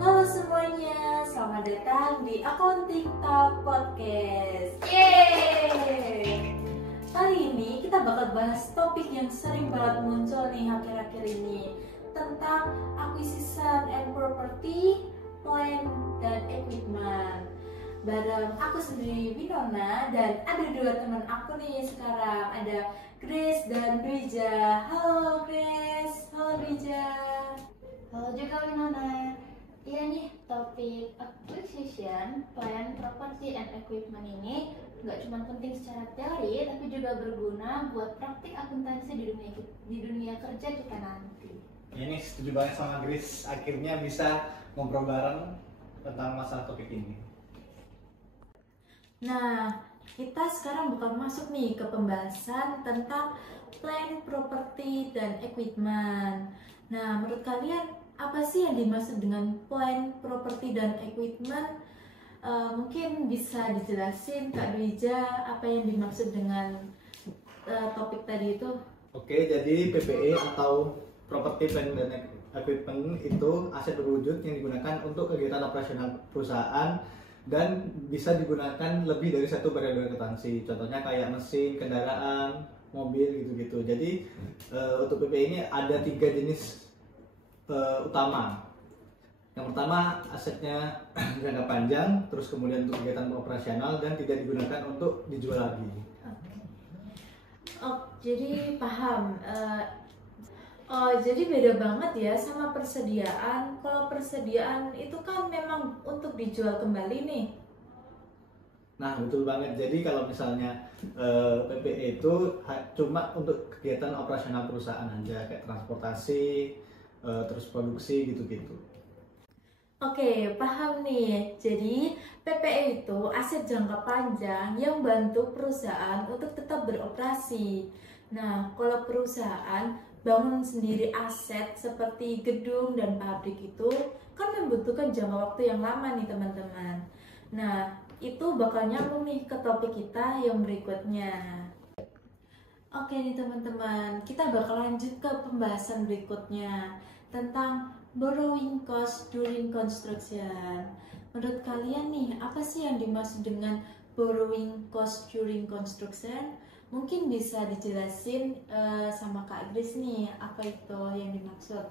Halo semuanya, selamat datang di Accounting Talk Podcast. Yeay! Kali ini kita bakal bahas topik yang sering banget muncul nih akhir-akhir ini, tentang acquisition and property, plant, dan equipment. Bareng aku sendiri Winona, dan ada dua teman aku nih sekarang, ada Grace dan Rija. Halo Grace, halo Rija. Halo juga Winona. Iya nih, topik acquisition, plant, property, and equipment ini nggak cuma penting secara teori, tapi juga berguna buat praktik akuntansi di dunia kerja kita nanti. Ini setuju banget sama Grace, akhirnya bisa ngobrol bareng tentang masalah topik ini. Nah, kita sekarang bakal masuk nih ke pembahasan tentang plant, property, dan equipment. Nah, menurut kalian apa sih yang dimaksud dengan plant, property, dan equipment? Mungkin bisa dijelasin Kak Dwija apa yang dimaksud dengan topik tadi itu? Oke, jadi PPE atau Property Plant dan Equipment itu aset berwujud yang digunakan untuk kegiatan operasional perusahaan dan bisa digunakan lebih dari satu periode akuntansi. Contohnya kayak mesin, kendaraan, mobil gitu-gitu. Jadi untuk PPE ini ada 3 jenis utama. Yang pertama, asetnya jangka panjang, terus kemudian untuk kegiatan operasional dan tidak digunakan untuk dijual lagi. Oh, jadi paham. Oh, jadi beda banget ya sama persediaan. Kalau persediaan itu kan memang untuk dijual kembali nih. Nah, betul banget. Jadi kalau misalnya PPE itu cuma untuk kegiatan operasional perusahaan aja, kayak transportasi, terus produksi gitu-gitu. Oke, paham nih. Jadi PPE itu aset jangka panjang yang bantu perusahaan untuk tetap beroperasi. Nah, kalau perusahaan bangun sendiri aset seperti gedung dan pabrik itu kan membutuhkan jangka waktu yang lama nih teman-teman. Nah, itu bakal nyambung nih ke topik kita yang berikutnya. Oke nih teman-teman, kita bakal lanjut ke pembahasan berikutnya tentang borrowing cost during construction. Menurut kalian nih, apa sih yang dimaksud dengan borrowing cost during construction? Mungkin bisa dijelasin sama Kak Grace nih, apa itu yang dimaksud?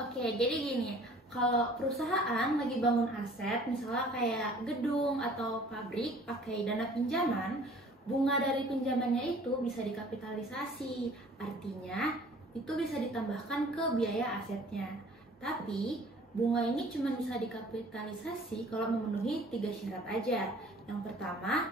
Oke, jadi gini, kalau perusahaan lagi bangun aset, misalnya kayak gedung atau pabrik pakai dana pinjaman, bunga dari pinjamannya itu bisa dikapitalisasi. Artinya, itu bisa ditambahkan ke biaya asetnya. Tapi, bunga ini cuma bisa dikapitalisasi kalau memenuhi 3 syarat aja. Yang pertama,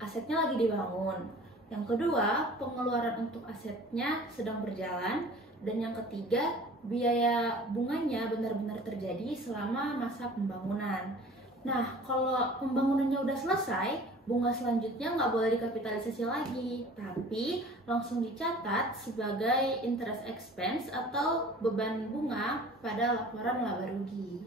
asetnya lagi dibangun. Yang kedua, pengeluaran untuk asetnya sedang berjalan. Dan yang ketiga, biaya bunganya benar-benar terjadi selama masa pembangunan. Nah, kalau pembangunannya udah selesai, bunga selanjutnya nggak boleh dikapitalisasi lagi, tapi langsung dicatat sebagai interest expense atau beban bunga pada laporan laba rugi.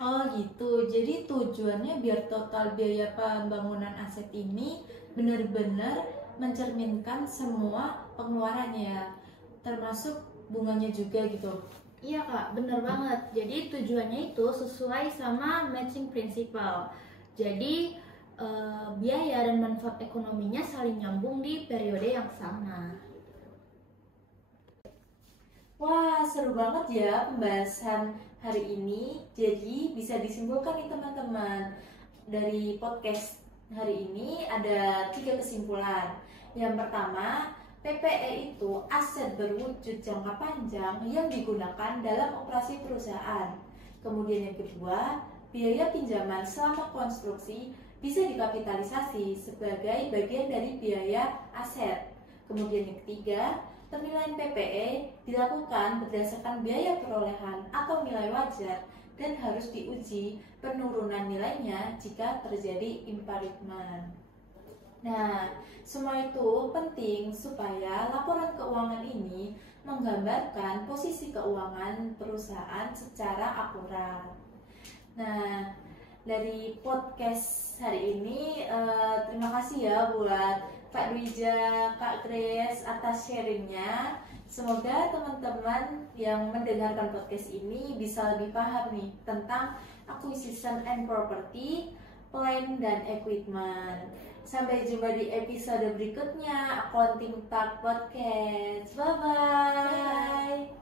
Oh gitu, jadi tujuannya biar total biaya pembangunan aset ini benar-benar mencerminkan semua pengeluarannya, termasuk bunganya juga gitu. Iya Kak, bener banget. Jadi tujuannya itu sesuai sama matching principle. Jadi biaya dan manfaat ekonominya saling nyambung di periode yang sama. Wah, seru banget ya pembahasan hari ini. Jadi bisa disimpulkan nih teman-teman, dari podcast hari ini ada 3 kesimpulan. Yang pertama, PPE itu aset berwujud jangka panjang yang digunakan dalam operasi perusahaan. Kemudian yang kedua, biaya pinjaman selama konstruksi bisa dikapitalisasi sebagai bagian dari biaya aset. Kemudian yang ketiga, penilaian PPE dilakukan berdasarkan biaya perolehan atau nilai wajar dan harus diuji penurunan nilainya jika terjadi impairment. Nah, semua itu penting supaya laporan keuangan ini menggambarkan posisi keuangan perusahaan secara akurat. Nah, dari podcast hari ini terima kasih ya buat Kak Dwija, Kak Grace atas sharingnya. Semoga teman-teman yang mendengarkan podcast ini bisa lebih paham nih tentang acquisition and property, plan dan equipment. Sampai jumpa di episode berikutnya Accounting Talk Podcast. Bye bye.